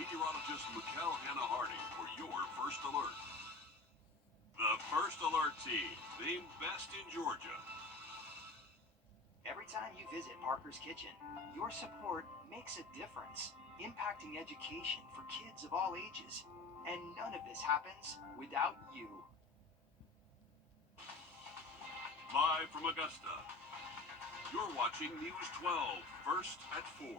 Meteorologist Mikkel Hannah Harding for your first alert. The First Alert team, named best in Georgia. Every time you visit Parker's Kitchen, your support makes a difference, impacting education for kids of all ages. And none of this happens without you. Live from Augusta, you're watching News 12, first at 4.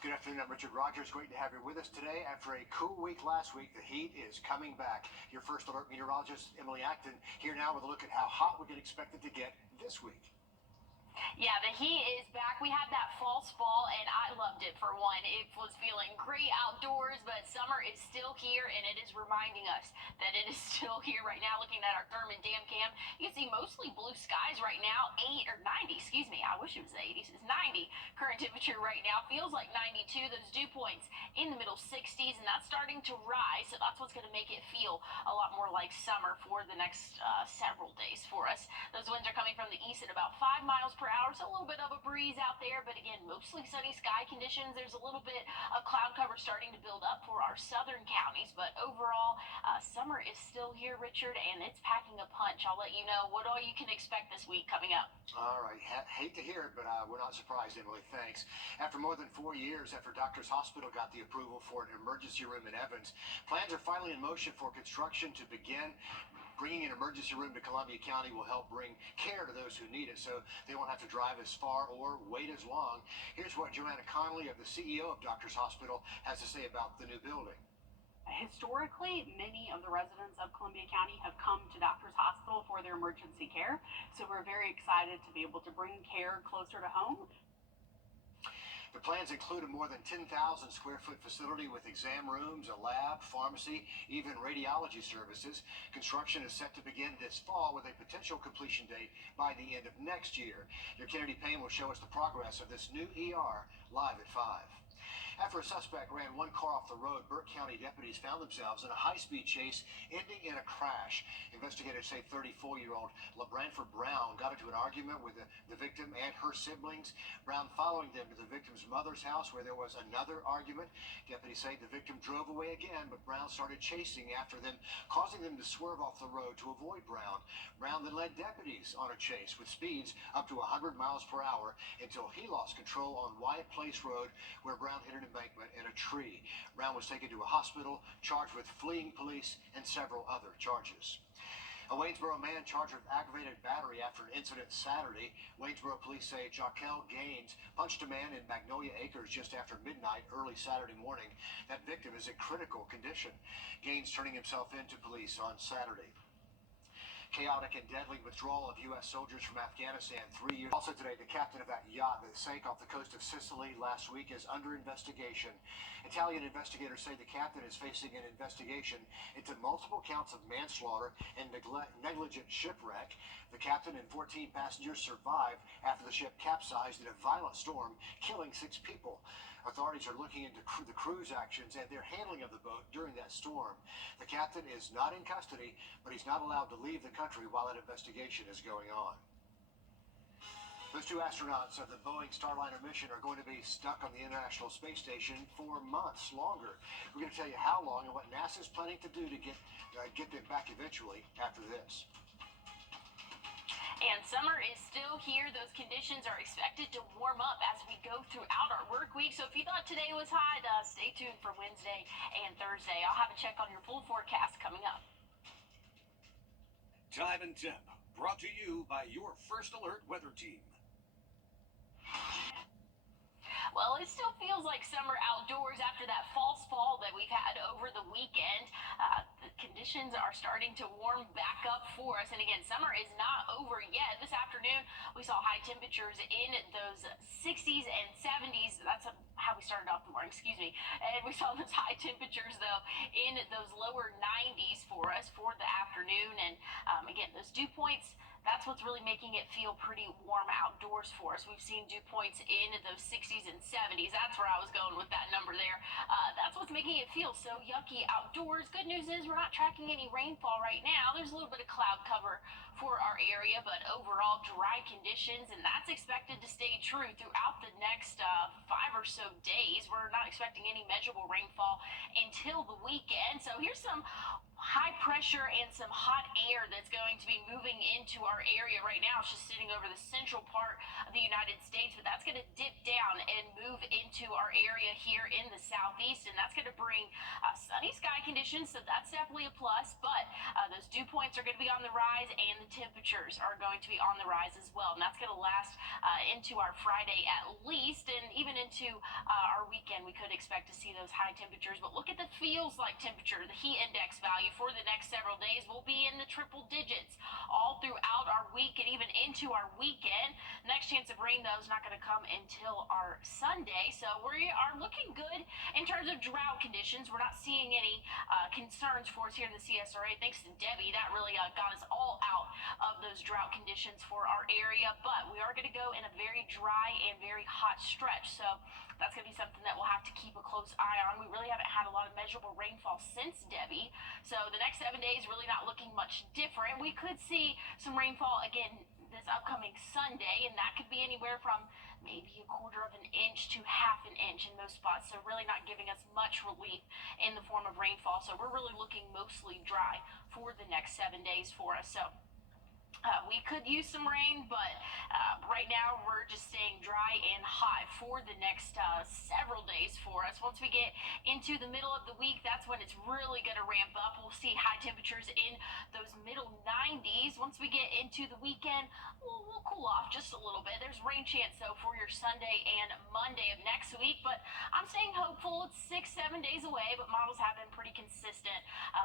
Good afternoon, I'm Richard Rogers. Great to have you with us today. After a cool week last week, the heat is coming back. Your First Alert meteorologist, Emily Acton, here now with a look at how hot we can expect it to get this week. Yeah, the heat is back. We had that false fall, and I loved it for one. It was feeling great outdoors, but summer is still here, and it is reminding us that it is still here right now. Looking at our Therm and Dam cam, you can see mostly blue skies right now. 90, excuse me. I wish it was the 80s. It's 90. Current temperature right now feels like 92. Those dew points in the middle 60s, and that's starting to rise. So that's what's going to make it feel a lot more like summer for the next several days for us. Those winds are coming from the east at about 5 miles per hour. So a little bit of a breeze out there, but again, mostly sunny sky conditions. There's a little bit of cloud cover starting to build up for our southern counties, but overall, summer is still here, Richard, and it's packing a punch. I'll let you know what all you can expect this week coming up. All right, hate to hear it, but we're not surprised, Emily. Thanks. After more than 4 years after Doctors Hospital got the approval for an emergency room in Evans, plans are finally in motion for construction to begin. Bringing an emergency room to Columbia County will help bring care to those who need it, so they won't have to drive as far or wait as long. Here's what Joanna Connolly, of the CEO of Doctors Hospital, has to say about the new building. Historically, many of the residents of Columbia County have come to Doctors Hospital for their emergency care, so we're very excited to be able to bring care closer to home. The plans include a more than 10,000 square foot facility with exam rooms, a lab, pharmacy, even radiology services. Construction is set to begin this fall with a potential completion date by the end of next year. Your Kennedy Payne will show us the progress of this new ER live at 5. After a suspect ran one car off the road, Burke County deputies found themselves in a high-speed chase ending in a crash. Investigators say 34-year-old LaBranford Brown got into an argument with the victim and her siblings. Brown following them to the victim's mother's house where there was another argument. Deputies say the victim drove away again, but Brown started chasing after them, causing them to swerve off the road to avoid Brown. Brown then led deputies on a chase with speeds up to 100 miles per hour until he lost control on Wyatt Place Road, where Brown hit an embankment and a tree. Brown was taken to a hospital, charged with fleeing police and several other charges. A Waynesboro man charged with aggravated battery after an incident Saturday. Waynesboro police say Jaquel Gaines punched a man in Magnolia Acres just after midnight early Saturday morning. That victim is in critical condition. Gaines turning himself in to police on Saturday. Chaotic and deadly withdrawal of U.S. soldiers from Afghanistan 3 years. Also today, the captain of that yacht that sank off the coast of Sicily last week is under investigation. Italian investigators say the captain is facing an investigation into multiple counts of manslaughter and negligent shipwreck. The captain and 14 passengers survived after the ship capsized in a violent storm, killing 6 people. Authorities are looking into the crew's actions and their handling of the boat during that storm. The captain is not in custody, but he's not allowed to leave the country while that investigation is going on. Those 2 astronauts of the Boeing Starliner mission are going to be stuck on the International Space Station for months longer. We're going to tell you how long and what NASA's planning to do to get them back eventually after this. And summer is still here. Those conditions are expected to warm up as we go throughout our work week. So if you thought today was hot, stay tuned for Wednesday and Thursday. I'll have a check on your full forecast coming up. Time and temp, brought to you by your First Alert weather team. Well, it still feels like summer outdoors after that false fall that we've had over the weekend. The conditions are starting to warm back up for us. And again, summer is not over yet. This afternoon, we saw high temperatures in those 60s and 70s. That's how we started off the morning, excuse me. And we saw those high temperatures, though, in those lower 90s for us for the afternoon. And again, those dew points that's what's really making it feel pretty warm outdoors for us. We've seen dew points in those 60s and 70s. That's where I was going with that number there. That's what's making it feel so yucky outdoors. Good news is we're not tracking any rainfall right now. There's a little bit of cloud cover for our area, but overall dry conditions, and that's expected to stay true throughout the next 5 or so days. We're not expecting any measurable rainfall until the weekend. So here's some high pressure and some hot air that's going to be moving into our area right now. It's just sitting over the central part of the United States, but that's going to dip down and move into our area here in the southeast, and that's going to bring sunny sky conditions, so that's definitely a plus. But those dew points are going to be on the rise, and the temperatures are going to be on the rise as well, and that's going to last into our Friday at least, and even into our weekend. We could expect to see those high temperatures, but look at the feels like temperature. The heat index value for the next several days will be in the triple digits all throughout our week and even into our weekend. Next chance of rain, though, is not going to come until our Sunday, so we are looking good in terms of drought conditions. We're not seeing any concerns for us here in the CSRA. Thanks to Debbie, that really got us all out of those drought conditions for our area, but we are going to go in a very dry and very hot stretch, so that's going to be something that we'll have to keep a close eye on. We really haven't had a lot of measurable rainfall since Debbie, so the next 7 days really not looking much different. We could see some rainfall again this upcoming Sunday, and that could be anywhere from maybe 1/4 of an inch to 1/2 an inch in most spots, so really not giving us much relief in the form of rainfall. So we're really looking mostly dry for the next 7 days for us. So we could use some rain, but right now we're just staying dry and hot for the next several days for us. Once we get into the middle of the week, that's when it's really going to ramp up. We'll see high temperatures in those middle 90s. Once we get into the weekend, we'll cool off just a little bit. There's rain chance, though, for your Sunday and Monday of next week, but I'm staying hopeful. It's 6-7 days away, but models have been pretty consistent,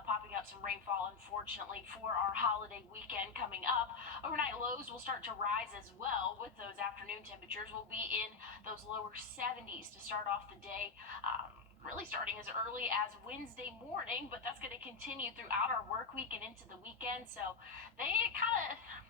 popping up some rainfall, unfortunately, for our holiday weekend coming up. Overnight lows will start to rise as well with those afternoon temperatures. We'll be in those lower 70s to start off the day, really starting as early as Wednesday morning, but that's going to continue throughout our work week and into the weekend. So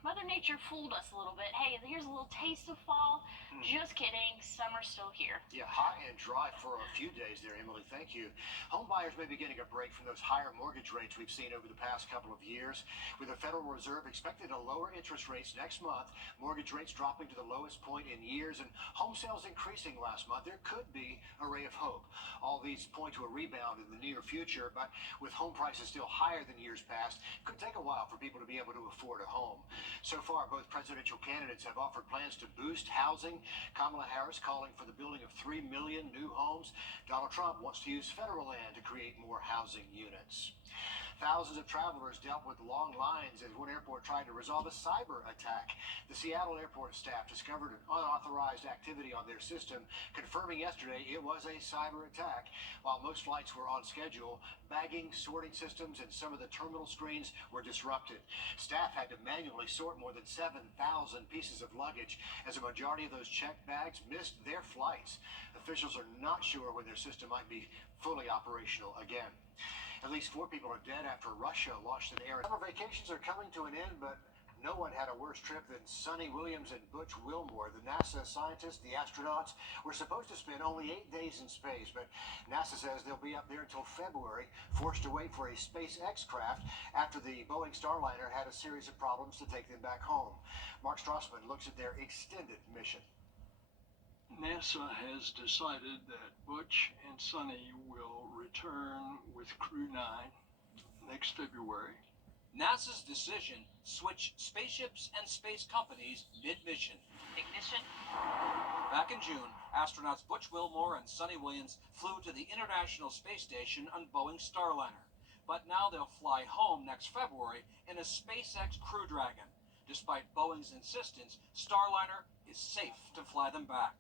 Mother Nature fooled us a little bit. Hey, here's a little taste of fall. Just kidding, summer's still here. Yeah, hot and dry for a few days there, Emily. Thank you. Home buyers may be getting a break from those higher mortgage rates we've seen over the past couple of years. With the Federal Reserve expected to lower interest rates next month, mortgage rates dropping to the lowest point in years, and home sales increasing last month, there could be a ray of hope. All these point to a rebound in the near future, but with home prices still higher than years past, it could take a while for people to be able to afford a home. So far, both presidential candidates have offered plans to boost housing. Kamala Harris calling for the building of 3 million new homes. Donald Trump wants to use federal land to create more housing units. Thousands of travelers dealt with long lines as one airport tried to resolve a cyber attack. The Seattle airport staff discovered an unauthorized activity on their system, confirming yesterday it was a cyber attack. While most flights were on schedule, bagging, sorting systems, and some of the terminal screens were disrupted. Staff had to manually sort more than 7,000 pieces of luggage, as a majority of those checked bags missed their flights. Officials are not sure when their system might be fully operational again. At least 4 people are dead after Russia launched an air. Summer vacations are coming to an end, but no one had a worse trip than Sonny Williams and Butch Wilmore. The NASA scientists, the astronauts, were supposed to spend only 8 days in space, but NASA says they'll be up there until February, forced to wait for a SpaceX craft after the Boeing Starliner had a series of problems to take them back home. Mark Strassman looks at their extended mission. NASA has decided that Butch and Sonny will return with Crew 9 next February. NASA's decision switched spaceships and space companies mid-mission. Ignition. Back in June, astronauts Butch Wilmore and Sonny Williams flew to the International Space Station on Boeing Starliner. But now they'll fly home next February in a SpaceX Crew Dragon. Despite Boeing's insistence, Starliner is safe to fly them back.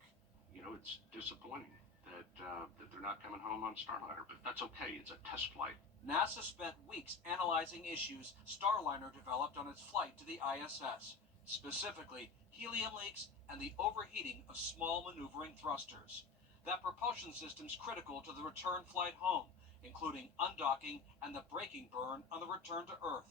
You know, it's disappointing that they're not coming home on Starliner, but that's okay. It's a test flight. NASA spent weeks analyzing issues Starliner developed on its flight to the ISS, specifically helium leaks and the overheating of small maneuvering thrusters. That propulsion system's critical to the return flight home, including undocking and the braking burn on the return to Earth.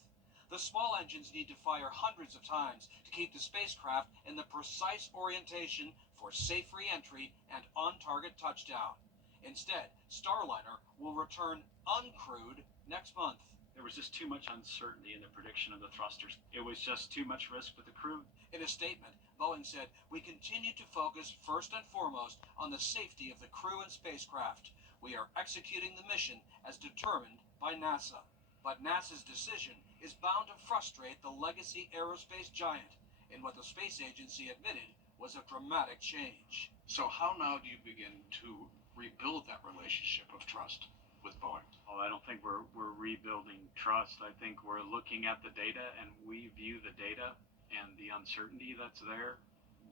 The small engines need to fire hundreds of times to keep the spacecraft in the precise orientation for safe re-entry and on-target touchdown. Instead, Starliner will return uncrewed next month. There was just too much uncertainty in the prediction of the thrusters. It was just too much risk with the crew. In a statement, Boeing said, "We continue to focus first and foremost on the safety of the crew and spacecraft. We are executing the mission as determined by NASA." But NASA's decision is bound to frustrate the legacy aerospace giant in what the space agency admitted was a dramatic change. So how now do you begin to rebuild that relationship of trust with Boeing? Oh, I don't think we're rebuilding trust. I think we're looking at the data, and we view the data and the uncertainty that's there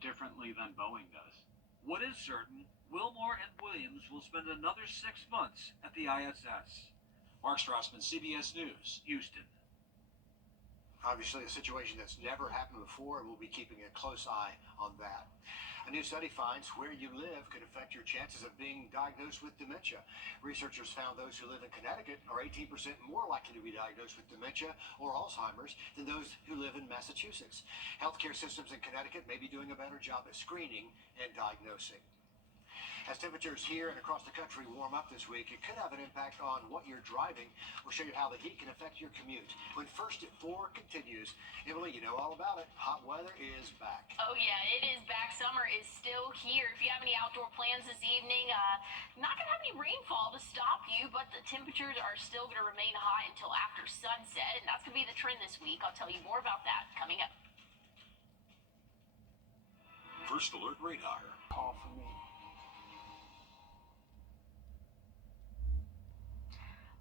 differently than Boeing does. What is certain, Wilmore and Williams will spend another 6 months at the ISS. Mark Strassman, CBS News, Houston. Obviously, a situation that's never happened before, and we'll be keeping a close eye on that. A new study finds where you live could affect your chances of being diagnosed with dementia. Researchers found those who live in Connecticut are 18% more likely to be diagnosed with dementia or Alzheimer's than those who live in Massachusetts. Healthcare systems in Connecticut may be doing a better job at screening and diagnosing. As temperatures here and across the country warm up this week, it could have an impact on what you're driving. We'll show you how the heat can affect your commute. When First at 4 continues, Emily, you know all about it. Hot weather is back. Oh yeah, it is back. Summer is still here. If you have any outdoor plans this evening, not gonna have any rainfall to stop you, but the temperatures are still gonna remain high until after sunset, and that's gonna be the trend this week. I'll tell you more about that coming up. First Alert Radar. Call for me.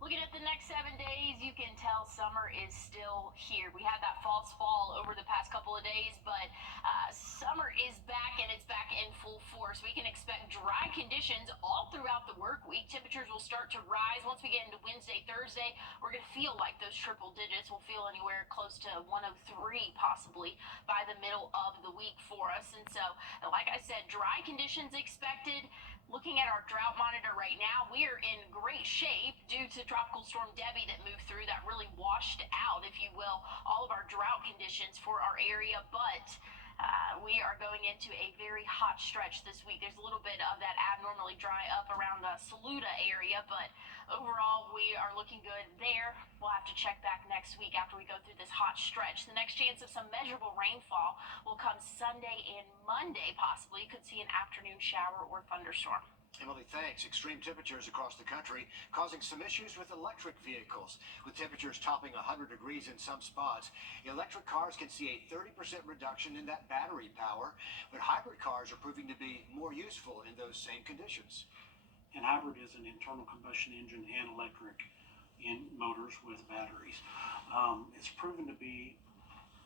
Looking at the next 7 days, you can tell summer is still here. We had that false fall over the past couple of days, but summer is back, and it's back in full force. We can expect dry conditions all throughout the work week. Temperatures will start to rise. Once we get into Wednesday, Thursday, we're going to feel like those triple digits. We'll feel anywhere close to 103 possibly by the middle of the week for us. And so, like I said, dry conditions expected. Looking at our drought monitor right now, we are in great shape due to Tropical Storm Debbie that moved through, that really washed out, if you will, all of our drought conditions for our area. But we are going into a very hot stretch this week. There's a little bit of that abnormally dry up around the Saluda area, but overall we are looking good there. We'll have to check back next week after we go through this hot stretch. The next chance of some measurable rainfall will come Sunday and Monday possibly. Could see an afternoon shower or thunderstorm. Emily, thanks. Extreme temperatures across the country causing some issues with electric vehicles. With temperatures topping 100 degrees in some spots, electric cars can see a 30% reduction in that battery power, but hybrid cars are proving to be more useful in those same conditions. And hybrid is an internal combustion engine and electric in motors with batteries. It's proven to be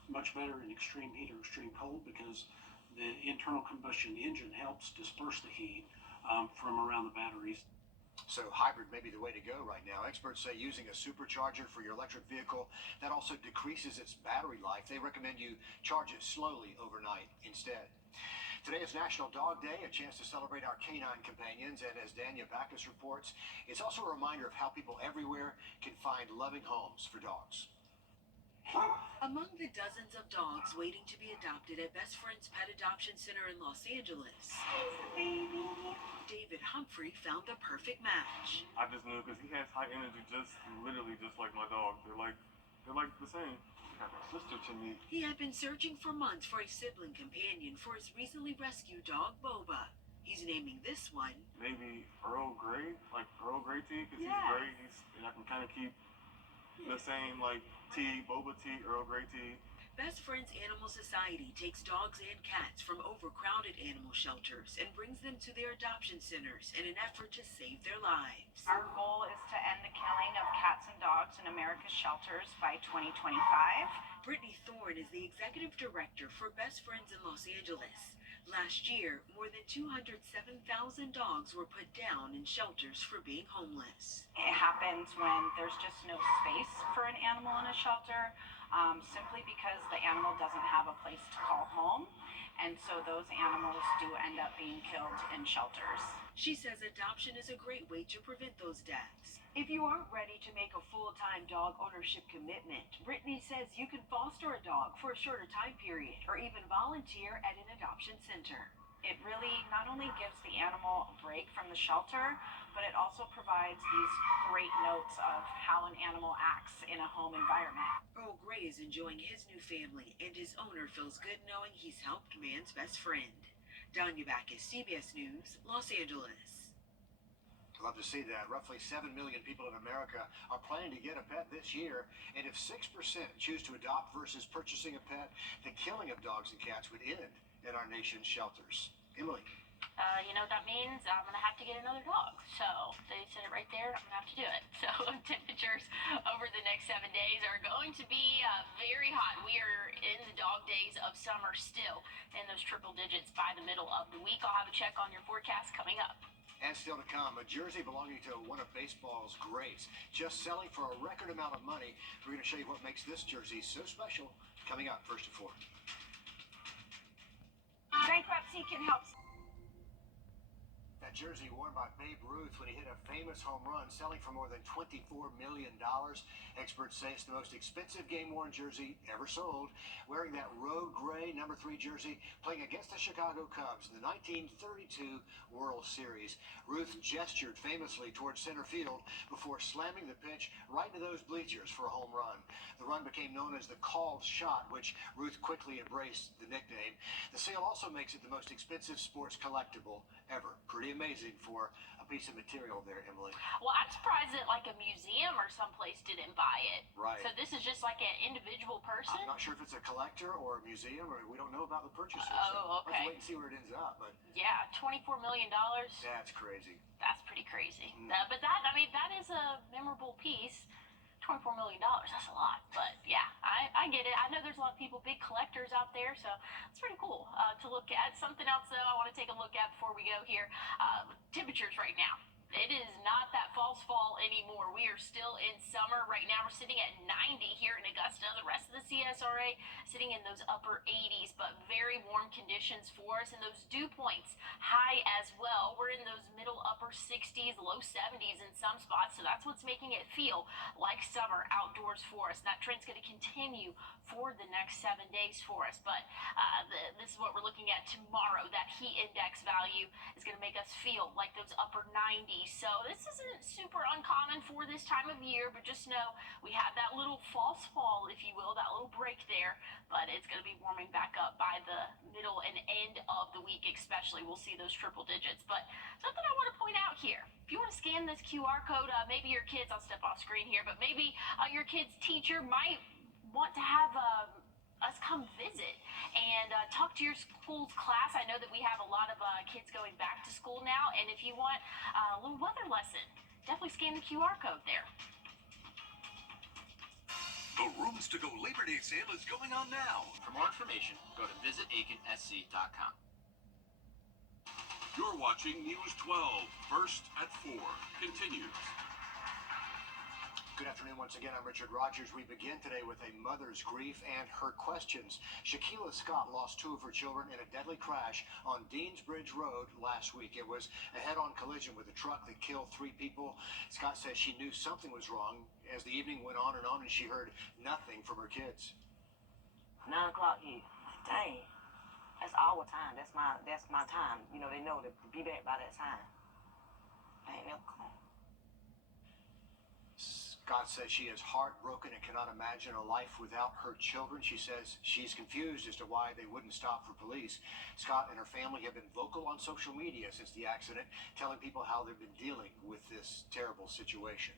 much better in extreme heat or extreme cold because the internal combustion engine helps disperse the heat from around the batteries. So hybrid may be the way to go right now. Experts say using a supercharger for your electric vehicle, that also decreases its battery life. They recommend you charge it slowly overnight instead. Today is National Dog Day, a chance to celebrate our canine companions, and as Dania Backus reports, it's also a reminder of how people everywhere can find loving homes for dogs. Among the dozens of dogs waiting to be adopted at Best Friends Pet Adoption Center in Los Angeles, David Humphrey found the perfect match. I just knew because he has high energy, literally just like my dog. They're like the same. He had a sister to me. He had been searching for months for a sibling companion for his recently rescued dog Boba. He's naming this one Maybe Earl Grey, like Earl Grey tea, because he's gray. And I can kind of keep the same like tea, boba tea, Earl Grey tea. Best Friends Animal Society takes dogs and cats from overcrowded animal shelters and brings them to their adoption centers in an effort to save their lives. Our goal is to end the killing of cats and dogs in America's shelters by 2025. Brittany Thorne is the executive director for Best Friends in Los Angeles. Last year, more than 207,000 dogs were put down in shelters for being homeless. It happens when there's just no space for an animal in a shelter, simply because the animal doesn't have a place to call home. And so those animals do end up being killed in shelters. She says adoption is a great way to prevent those deaths. If you aren't ready to make a full-time dog ownership commitment, Brittany says you can foster a dog for a shorter time period or even volunteer at an adoption center. It really not only gives the animal a break from the shelter, but it also provides these great notes of how an animal acts in a home environment. Earl Grey is enjoying his new family, and his owner feels good knowing he's helped man's best friend. Danya Backus, CBS News, Los Angeles. Love to see that. Roughly 7 million people in America are planning to get a pet this year, and if 6% choose to adopt versus purchasing a pet, the killing of dogs and cats would end in our nation's shelters. Emily. You know what that means? I'm going to have to get another dog. So they said it right there. I'm going to have to do it. So temperatures over the next 7 days are going to be very hot. We are in the dog days of summer still in those triple digits by the middle of the week. I'll have a check on your forecast coming up. And still to come, a jersey belonging to one of baseball's greats, just selling for a record amount of money. We're going to show you what makes this jersey so special. Coming up, first at 4. Bankruptcy can help. That jersey worn by Babe Ruth when he hit a famous home run, selling for more than $24 million. Experts say it's the most expensive game-worn jersey ever sold. Wearing that road gray number 3 jersey, playing against the Chicago Cubs in the 1932 World Series. Ruth gestured famously towards center field before slamming the pitch right into those bleachers for a home run. The run became known as the called shot, which Ruth quickly embraced the nickname. The sale also makes it the most expensive sports collectible ever. Pretty amazing for a piece of material there, Emily. Well, I'm surprised that like a museum or someplace didn't buy it. Right. So this is just like an individual person? I'm not sure if it's a collector or a museum, or we don't know about the purchaser. Oh, so okay. Let's wait and see where it ends up. But yeah, $24 million. That's crazy. That's pretty crazy. But that, I mean, that is a memorable piece. $24 million, that's a lot. But yeah, I get it. I know there's a lot of people, big collectors out there, so it's pretty cool to look at. Something else, though, I want to take a look at before we go here. Temperatures right now. It is not that false fall anymore. We are still in summer. Right now we're sitting at 90 here in Augusta. The rest of the CSRA sitting in those upper 80s, but very warm conditions for us. And those dew points high as well. We're in those middle upper 60s, low 70s in some spots. So that's what's making it feel like summer outdoors for us. And that trend's going to continue for the next 7 days for us. But this is what we're looking at tomorrow. That heat index value is going to make us feel like those upper 90s. So this isn't super uncommon for this time of year, but just know we have that little false fall, if you will, that little break there, but it's going to be warming back up by the middle and end of the week especially. We'll see those triple digits. But something I want to point out here, if you want to scan this QR code, maybe your kids, I'll step off screen here, but maybe your kid's teacher might want to have us come visit and talk to your school's class. I know that we have a lot of kids going back to school now, and if you want a little weather lesson, definitely scan the QR code there. The Rooms to Go Labor Day sale is going on now. For more information, go to visitaikenSC.com. You're watching News 12, first at 4. Continues. Good afternoon once again. I'm Richard Rogers. We begin today with a mother's grief and her questions. Shaquila Scott lost 2 of her children in a deadly crash on Deansbridge Road last week. It was a head-on collision with a truck that killed 3 people. Scott says she knew something was wrong as the evening went on, and she heard nothing from her kids. 9 o'clock here. Dang. That's our time. That's my time. You know, they know to be back by that time. They ain't never come. Scott says she is heartbroken and cannot imagine a life without her children. She says she's confused as to why they wouldn't stop for police. Scott and her family have been vocal on social media since the accident, telling people how they've been dealing with this terrible situation.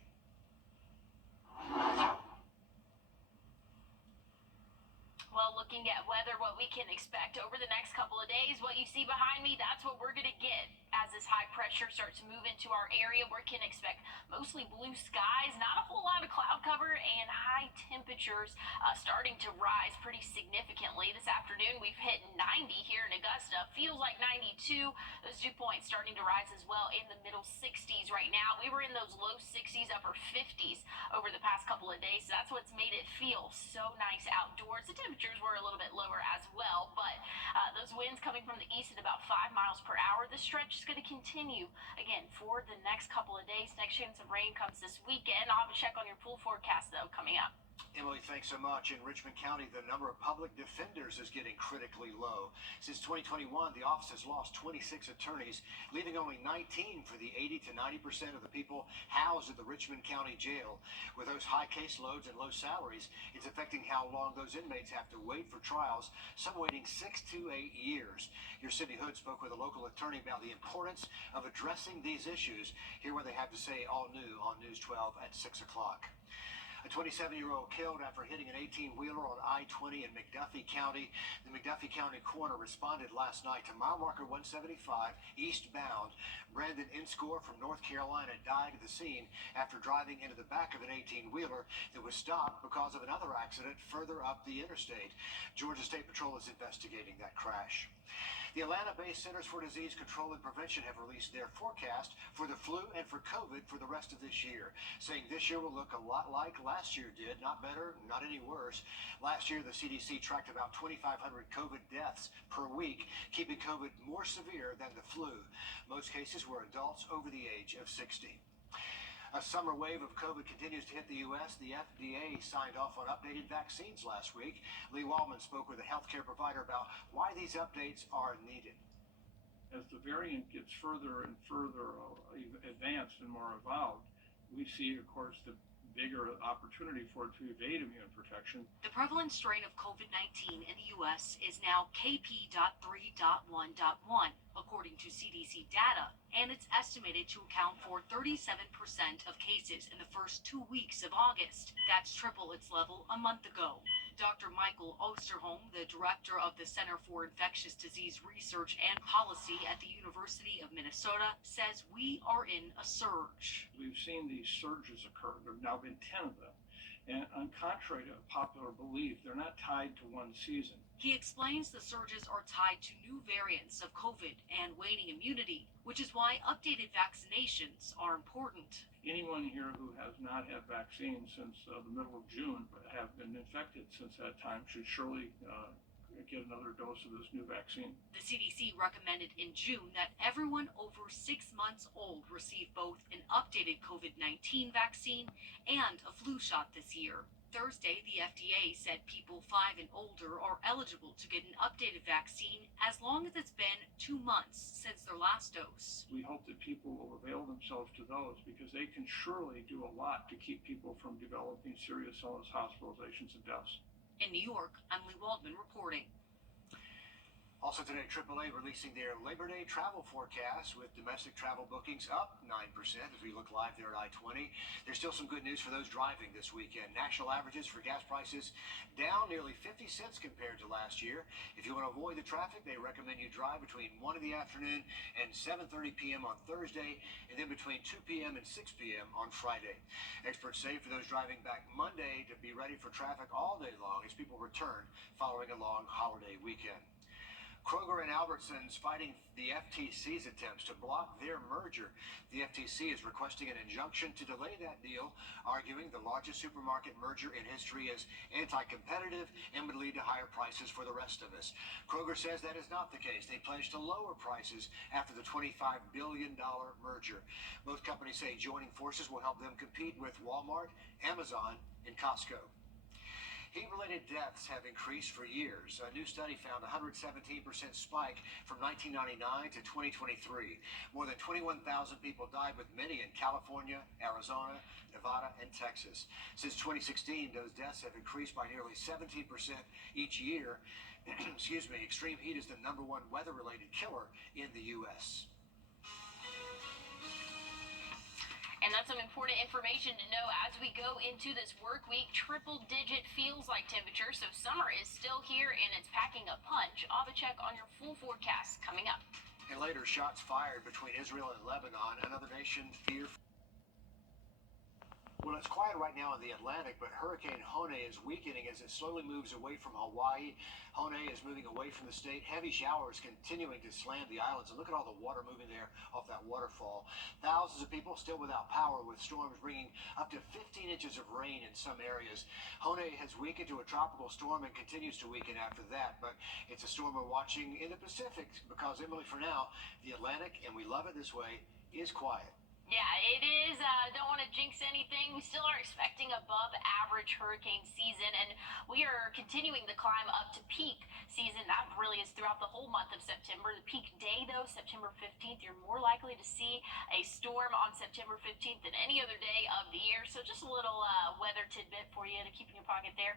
Well, looking at weather, what we can expect over the next couple of days, what you see behind me, that's what we're going to get. as this high pressure starts to move into our area. We can expect mostly blue skies, not a whole lot of cloud cover, and high temperatures starting to rise pretty significantly. This afternoon, we've hit 90 here in Augusta. Feels like 92. Those dew points starting to rise as well in the middle 60s right now. We were in those low 60s, upper 50s over the past couple of days. So that's what's made it feel so nice outdoors. The temperatures were a little bit lower as well, but those winds coming from the east at about 5 miles per hour. This stretch is going to continue again for the next couple of days. Next chance of rain comes this weekend. I'll have a check on your full forecast though coming up. Emily, thanks so much. In Richmond County, the number of public defenders is getting critically low. Since 2021, the office has lost 26 attorneys, leaving only 19 for the 80 to 90% of the people housed at the Richmond County Jail. With those high caseloads and low salaries, it's affecting how long those inmates have to wait for trials, some waiting 6 to 8 years. Your Sydney Hood spoke with a local attorney about the importance of addressing these issues. Hear what they have to say all new on News 12 at 6 o'clock. A 27-year-old killed after hitting an 18-wheeler on I-20 in McDuffie County. The McDuffie County coroner responded last night to mile marker 175 eastbound. Brandon Inscore from North Carolina died at the scene after driving into the back of an 18-wheeler that was stopped because of another accident further up the interstate. Georgia State Patrol is investigating that crash. The Atlanta-based Centers for Disease Control and Prevention have released their forecast for the flu and for COVID for the rest of this year, saying this year will look a lot like last year did, not better, not any worse. Last year, the CDC tracked about 2,500 COVID deaths per week, keeping COVID more severe than the flu. Most cases were adults over the age of 60. A summer wave of COVID continues to hit the U.S. The FDA signed off on updated vaccines last week. Lee Waldman spoke with a healthcare provider about why these updates are needed. As the variant gets further and further advanced and more evolved, we see, of course, the bigger opportunity for it to evade immune protection. The prevalent strain of COVID-19 in the U.S. is now KP.3.1.1, according to CDC data, and it's estimated to account for 37% of cases in the first 2 weeks of August. That's triple its level a month ago. Dr. Michael Osterholm, the director of the Center for Infectious Disease Research and Policy at the University of Minnesota, says we are in a surge. We've seen these surges occur. There have now been 10 of them. And contrary to popular belief, they're not tied to one season. He explains the surges are tied to new variants of COVID and waning immunity, which is why updated vaccinations are important. Anyone here who has not had vaccines since the middle of June but have been infected since that time should surely get another dose of this new vaccine. The CDC recommended in June that everyone over 6 months old receive both an updated COVID-19 vaccine and a flu shot this year. Thursday, the FDA said people 5 and older are eligible to get an updated vaccine as long as it's been 2 months since their last dose. We hope that people will avail themselves to those because they can surely do a lot to keep people from developing serious illness, hospitalizations, and deaths. In New York, I'm Lee Waldman reporting. Also today, AAA releasing their Labor Day travel forecast with domestic travel bookings up 9% as we look live there at I-20. There's still some good news for those driving this weekend. National averages for gas prices down nearly 50 cents compared to last year. If you want to avoid the traffic, they recommend you drive between 1 in the afternoon and 7:30 p.m. on Thursday, and then between 2 p.m. and 6 p.m. on Friday. Experts say for those driving back Monday to be ready for traffic all day long as people return following a long holiday weekend. Kroger and Albertsons fighting the FTC's attempts to block their merger. The FTC is requesting an injunction to delay that deal, arguing the largest supermarket merger in history is anti-competitive and would lead to higher prices for the rest of us. Kroger says that is not the case. They pledge to lower prices after the $25 billion merger. Both companies say joining forces will help them compete with Walmart, Amazon, and Costco. Heat-related deaths have increased for years. A new study found a 117% spike from 1999 to 2023. More than 21,000 people died, with many in California, Arizona, Nevada, and Texas. Since 2016, those deaths have increased by nearly 17% each year. Extreme heat is the #1 weather-related killer in the U.S. And that's some important information to know as we go into this work week. Triple-digit feels like temperature, so summer is still here and it's packing a punch. I'll have a check on your full forecast coming up. And later, shots fired between Israel and Lebanon, another nation fear. Well, it's quiet right now in the Atlantic, but Hurricane Hone is weakening as it slowly moves away from Hawaii. Hone is moving away from the state. Heavy showers continuing to slam the islands. And look at all the water moving there off that waterfall. Thousands of people still without power, with storms bringing up to 15 inches of rain in some areas. Hone has weakened to a tropical storm and continues to weaken after that, but it's a storm we're watching in the Pacific because, Emily, for now, the Atlantic, and we love it this way, is quiet. Yeah, it is. Don't want to jinx anything. We still are expecting above average hurricane season, and we are continuing the climb up to peak season. That really is throughout the whole month of September. The peak day, though, September 15th, you're more likely to see a storm on September 15th than any other day of the year. So just a little weather tidbit for you to keep in your pocket there.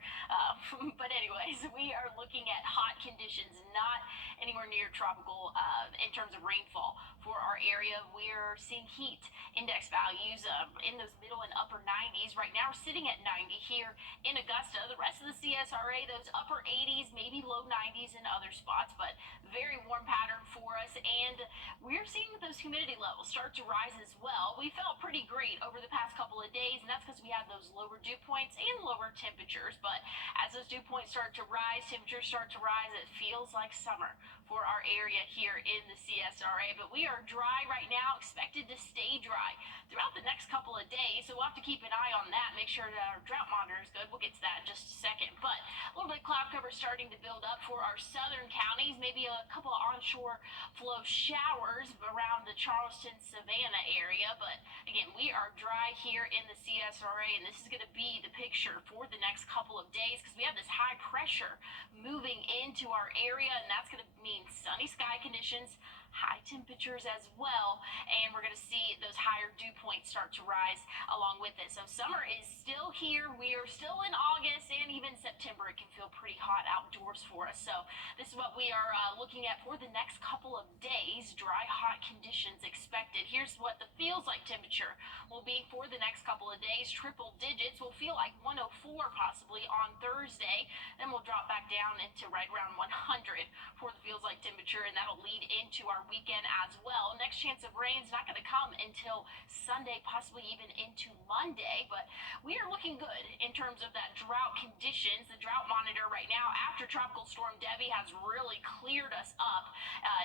But anyways, we are looking at hot conditions, not anywhere near tropical in terms of rainfall for our area. We're seeing heat index values in those middle and upper 90s. Right now, we're sitting at 90 here in Augusta. The rest of the CSRA, those upper 80s, maybe low 90s in other spots, but very warm pattern for us. And we're seeing those humidity levels start to rise as well. We felt pretty great over the past couple of days, and that's because we had those lower dew points and lower temperatures. But as those dew points start to rise, temperatures start to rise, it feels like summer for our area here in the CSRA. But we are dry right now, expected to stay dry throughout the next couple of days, so we'll have to keep an eye on that, make sure that our drought monitor is good. We'll get to that in just a second. But a little bit of cloud cover starting to build up for our southern counties, maybe a couple of onshore flow showers around the Charleston, Savannah area. But again, we are dry here in the CSRA, and this is going to be the picture for the next couple of days because we have this high pressure moving into our area, and that's going to mean sunny sky conditions, high temperatures as well, and we're going to see those higher dew points start to rise along with it. So summer is still here. We are still in August and even September. It can feel pretty hot outdoors for us. So this is what we are looking at for the next couple of days. Dry, hot conditions expected. Here's what the feels like temperature will be for the next couple of days. Triple digits. Will feel like 104 possibly on Thursday. Then we'll drop back down into right around 100 for the feels like temperature, and that'll lead into our weekend as well. Next chance of rain is not going to come until Sunday, possibly even into Monday, but we are looking good in terms of that drought conditions. The drought monitor right now after Tropical Storm Debbie has really cleared us up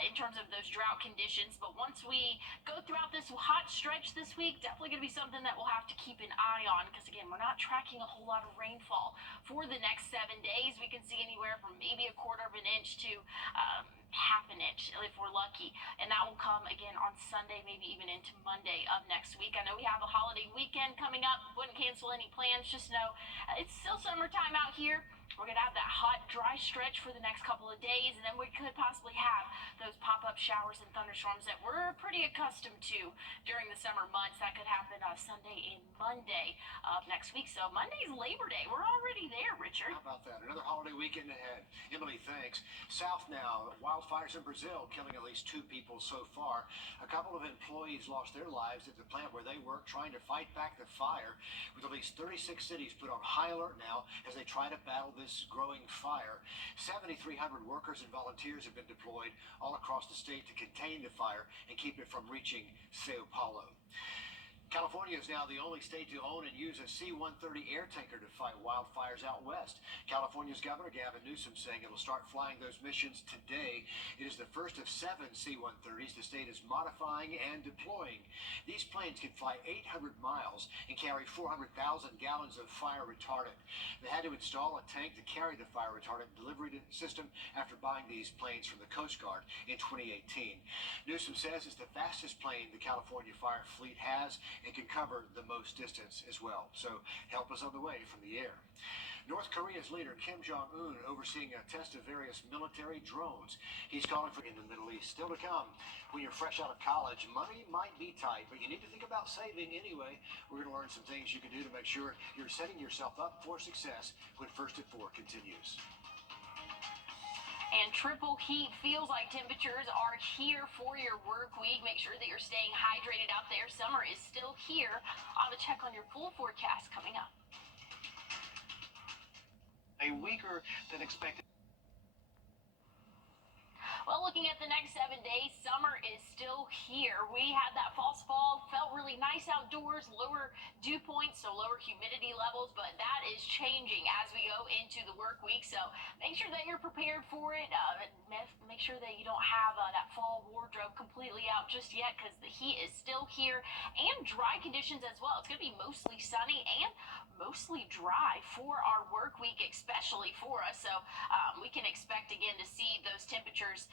in terms of those drought conditions, but once we go throughout this hot stretch this week, definitely going to be something that we'll have to keep an eye on because again, we're not tracking a whole lot of rainfall for the next 7 days. We can see anywhere from maybe a quarter of an inch to half an inch if we're lucky, and that will come again on Sunday, maybe even into Monday of next week. I know we have a holiday weekend coming up. Wouldn't cancel any plans. Just know it's still summertime out here. We're going to have that hot, dry stretch for the next couple of days, and then we could possibly have those pop-up showers and thunderstorms that we're pretty accustomed to during the summer months. That could happen Sunday and Monday of next week. So Monday's Labor Day. We're already there, Richard. How about that? Another holiday weekend ahead. Emily, thanks. South now. Wildfires in Brazil killing at least 2 people so far. A couple of employees lost their lives at the plant where they work trying to fight back the fire, with at least 36 cities put on high alert now as they try to battle this growing fire. 7,300 workers and volunteers have been deployed all across the state to contain the fire and keep it from reaching Sao Paulo. California is now the only state to own and use a C-130 air tanker to fight wildfires out west. California's Governor Gavin Newsom saying it'll start flying those missions today. It is the first of 7 C-130s the state is modifying and deploying. These planes can fly 800 miles and carry 400,000 gallons of fire retardant. They had to install a tank to carry the fire retardant delivery system after buying these planes from the Coast Guard in 2018. Newsom says it's the fastest plane the California fire fleet has and can cover the most distance as well. So help us on the way from the air. North Korea's leader Kim Jong-un overseeing a test of various military drones. He's calling for in the Middle East. Still to come. When you're fresh out of college, money might be tight, but you need to think about saving anyway. We're going to learn some things you can do to make sure you're setting yourself up for success when First at 4 continues. And triple heat feels like temperatures are here for your work week. Make sure that you're staying hydrated out there. Summer is still here. On the check on your full forecast coming up. A weaker than expected. Well, looking looking at the next 7 days, summer is still here. We had that false fall, felt really nice outdoors, lower dew points, so lower humidity levels, but that is changing as we go into the work week. So make sure that you're prepared for it. Make sure that you don't have that fall wardrobe completely out just yet, because the heat is still here, and dry conditions as well. It's going to be mostly sunny and mostly dry for our work week, especially for us. So we can expect again to see those temperatures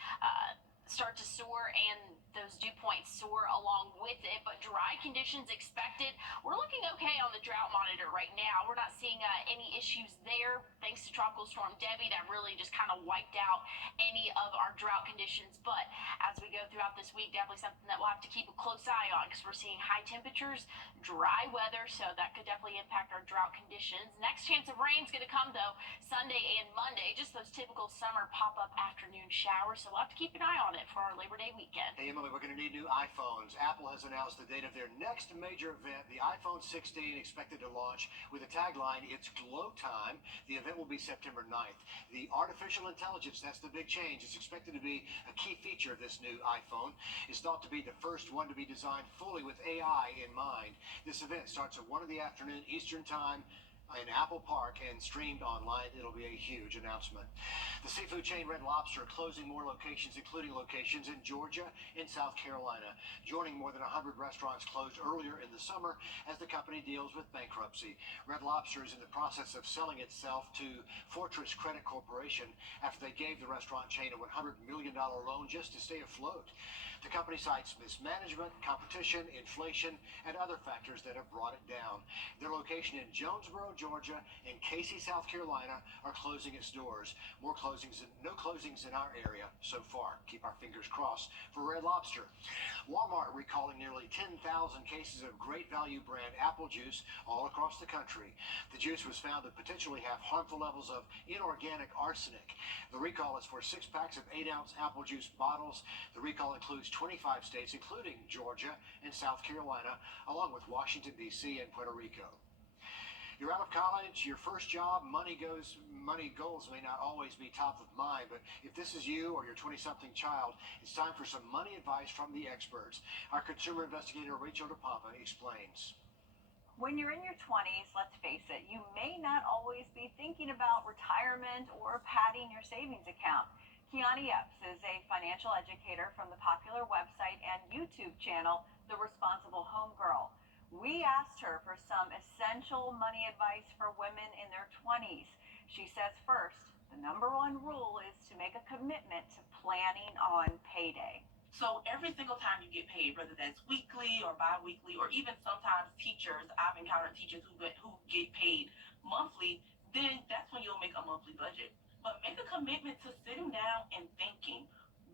start to soar and those dew points soar along with it, but dry conditions expected. We're looking okay on the drought monitor right now. We're not seeing any issues there thanks to Tropical Storm Debbie that really just kind of wiped out any of our drought conditions. But as we go throughout this week, definitely something that we'll have to keep a close eye on, because we're seeing high temperatures, dry weather, so that could definitely impact our drought conditions. Next chance of rain is going to come though Sunday and Monday, just those typical summer pop-up afternoon showers, so we'll have to keep an eye on it for our Labor Day weekend. Hey, Emily, we're going to need new iPhones. Apple has announced the date of their next major event, the iPhone 16, expected to launch with a tagline, "It's Glow Time." The event will be September 9th. The artificial intelligence, that's the big change, is expected to be a key feature of this new iPhone. It's thought to be the first one to be designed fully with AI in mind. This event starts at 1 p.m. Eastern Time in Apple Park and streamed online. It'll be a huge announcement. The seafood chain Red Lobster closing more locations, including locations in Georgia and South Carolina, joining more than 100 restaurants closed earlier in the summer as the company deals with bankruptcy. Red Lobster is in the process of selling itself to Fortress Credit Corporation after they gave the restaurant chain a $100 million loan just to stay afloat. The company cites mismanagement, competition, inflation, and other factors that have brought it down. Their location in Jonesboro, Georgia, and Casey, South Carolina, are closing its doors. No closings in our area so far. Keep our fingers crossed for Red Lobster. Walmart recalling nearly 10,000 cases of Great Value brand apple juice all across the country. The juice was found to potentially have harmful levels of inorganic arsenic. The recall is for 6 packs of 8-ounce apple juice bottles. The recall includes 25 states, including Georgia and South Carolina, along with Washington, D.C. and Puerto Rico. You're out of college, your first job, money goals may not always be top of mind, but if this is you or your 20-something child, it's time for some money advice from the experts. Our consumer investigator, Rachel DePompa, explains. When you're in your 20s, let's face it, you may not always be thinking about retirement or padding your savings account. Kiani Epps is a financial educator from the popular website and YouTube channel, The Responsible Homegirl. We asked her for some essential money advice for women in their 20s. She says first, the #1 rule is to make a commitment to planning on payday. So every single time you get paid, whether that's weekly or bi-weekly, or even sometimes teachers, I've encountered teachers who get paid monthly, then that's when you'll make a monthly budget. But make a commitment to sitting down and thinking,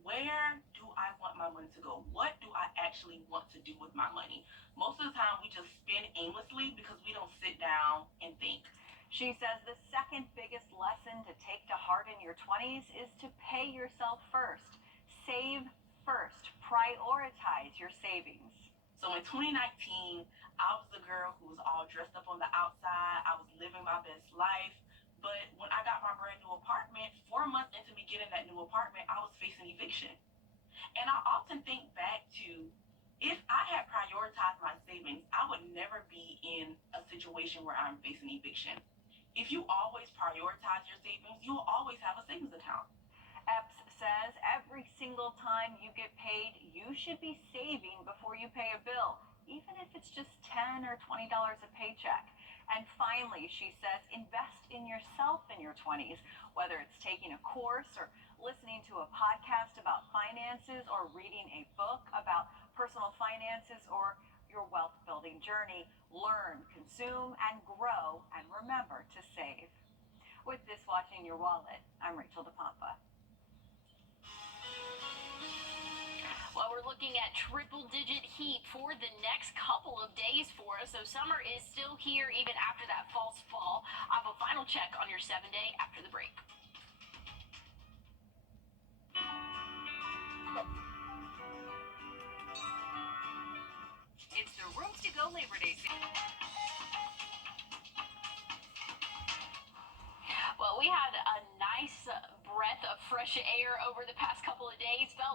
where do I want my money to go? What do I actually want to do with my money? Most of the time we just spend aimlessly because we don't sit down and think. She says the second biggest lesson to take to heart in your 20s is to pay yourself first. Save first. Prioritize your savings. So in 2019, I was the girl who was all dressed up on the outside. I was living my best life. But when I got my brand new apartment, 4 months into me getting that new apartment, I was facing eviction. And I often think back to, if I had prioritized my savings, I would never be in a situation where I'm facing eviction. If you always prioritize your savings, you will always have a savings account. Epps says every single time you get paid, you should be saving before you pay a bill, even if it's just $10 or $20 a paycheck. And finally, she says, invest in yourself in your 20s, whether it's taking a course or listening to a podcast about finances or reading a book about personal finances or your wealth building journey. Learn, consume, and grow, and remember to save. With This Watching Your Wallet, I'm Rachel DePompa. Well, we're looking at triple-digit heat for the next couple of days for us. So summer is still here even after that false fall. I have a final check on your 7-day after the break. It's the Rooms to Go Labor Day sale. Well, we had a nice breath of fresh air over the past couple of days. Felt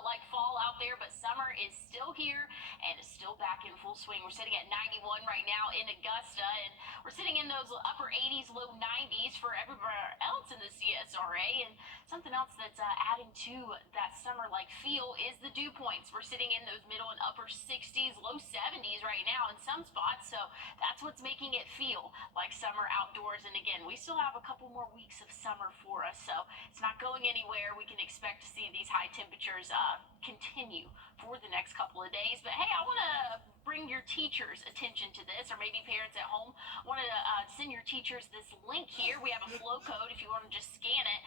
swing. We're sitting at 91 right now in Augusta, and we're sitting in those upper 80s, low 90s for everywhere else in the CSRA. And something else that's adding to that summer-like feel is the dew points. We're sitting in those middle and upper 60s, low 70s right now in some spots, so that's what's making it feel like summer outdoors. And again, we still have a couple more weeks of summer for us, so it's not going anywhere. We can expect to see these high temperatures continue for the next couple of days. But hey, I want to bring your teachers' attention to this, or maybe parents at home want to send your teachers this link here. We have a flow code if you want to just scan it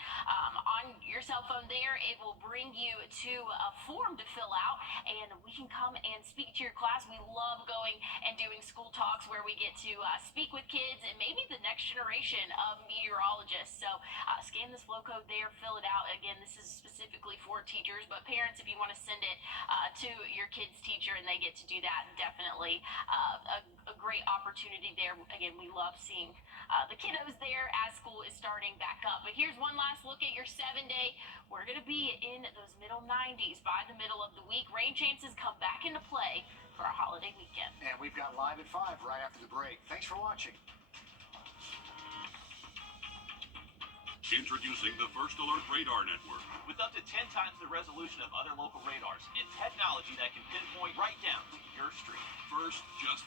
on your cell phone there. It will bring you to a form to fill out, and we can come and speak to your class. We love going and doing school talks where we get to speak with kids and maybe the next generation of meteorologists. So scan this flow code there, fill it out. Again, this is specifically for teachers, but parents, if you want to send it to your kid's teacher and they get to do that, definitely a great opportunity there. Again, we love seeing the kiddos there as school is starting back up. But here's one last look at your 7-day. We're going to be in those middle 90s by the middle of the week. Rain chances come back into play for our holiday weekend. And we've got Live at 5 right after the break. Thanks for watching. Introducing the First Alert Radar Network. With up to 10 times the resolution of other local radars and technology that can pinpoint right down to your street. First, just